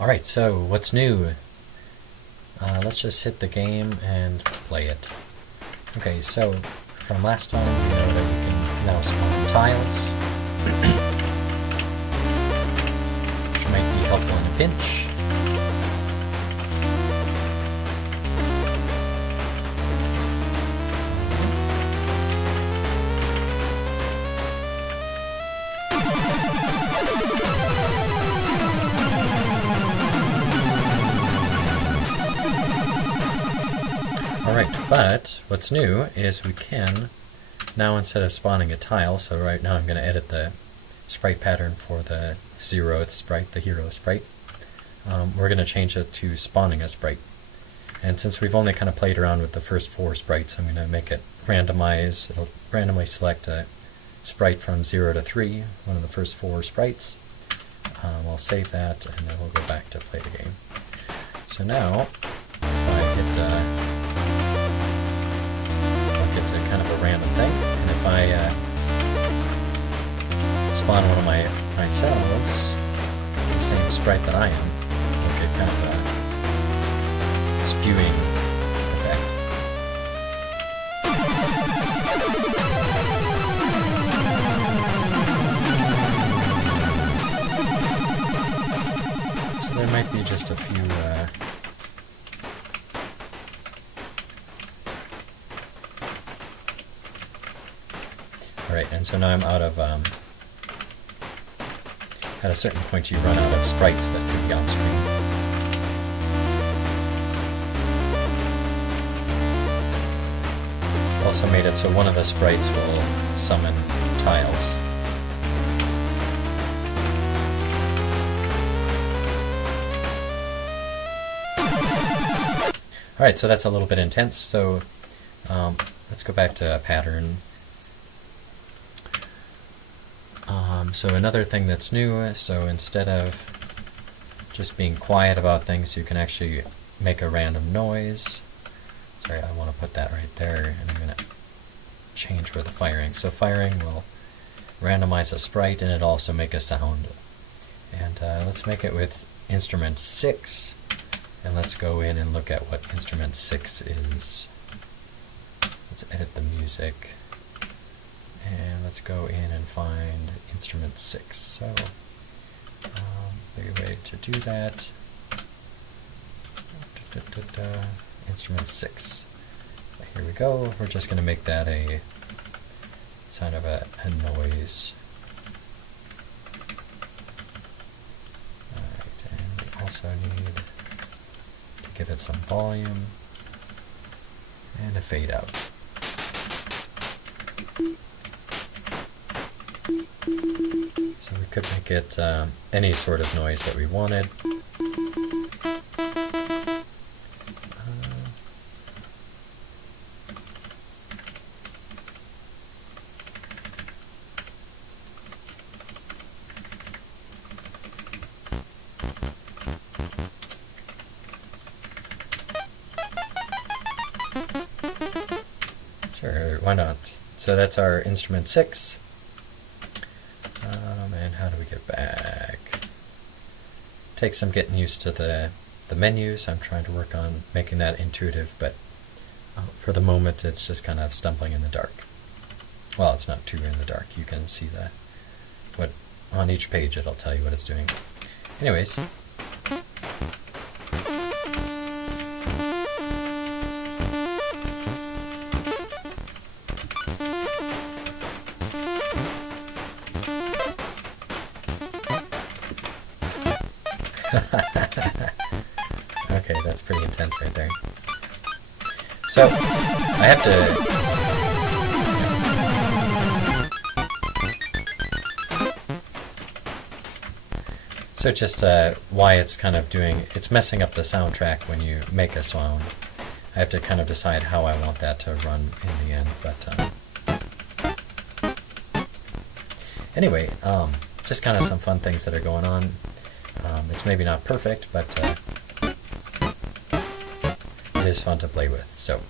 Alright, so what's new? Let's just hit the game and play it. Okay, so from last time we know that we can now spawn tiles, which might be helpful in a pinch. Alright, but what's new is we can, now instead of spawning a tile, so right now I'm going to edit the sprite pattern for the 0th sprite, the hero sprite, we're going to change it to spawning a sprite. And since we've only kind of played around with the first 4 sprites, I'm going to make it randomize. It'll randomly select a sprite from 0 to 3, one of the first 4 sprites. I'll save that and then we'll go back to play the game. So now, if I hit to kind of a random thing, and if I spawn one of myself, the same sprite that I am, we'll get kind of a spewing effect. So there might be just a few Alright, and so now I'm out of, at a certain point you run out of sprites that could be on screen. Also made it so one of the sprites will summon tiles. Alright, so that's a little bit intense, so let's go back to a pattern. So another thing that's new, so instead of just being quiet about things, you can actually make a random noise. Sorry, I want to put that right there, and I'm going to change where the firing. So firing will randomize a sprite, and it'll also make a sound. And let's make it with instrument 6, and let's go in and look at what instrument 6 is. Let's edit the music. And let's go in and find instrument 6. So, the way to do that, instrument 6. Here we go. We're just going to make that a sound of a noise. Alright, and we also need to give it some volume and a fade out. So we could make it any sort of noise that we wanted. Sure, why not? So that's our instrument 6. And how do we get back? Takes some getting used to the menus. I'm trying to work on making that intuitive, but for the moment it's just kind of stumbling in the dark. Well, it's not too in the dark. You can see what on each page it'll tell you what it's doing. Anyways. Okay, that's pretty intense right there. So, I have to... So just why it's kind of doing... It's messing up the soundtrack when you make a sound. I have to kind of decide how I want that to run in the end, but... Anyway, just kind of some fun things that are going on. It's maybe not perfect, but it is fun to play with. So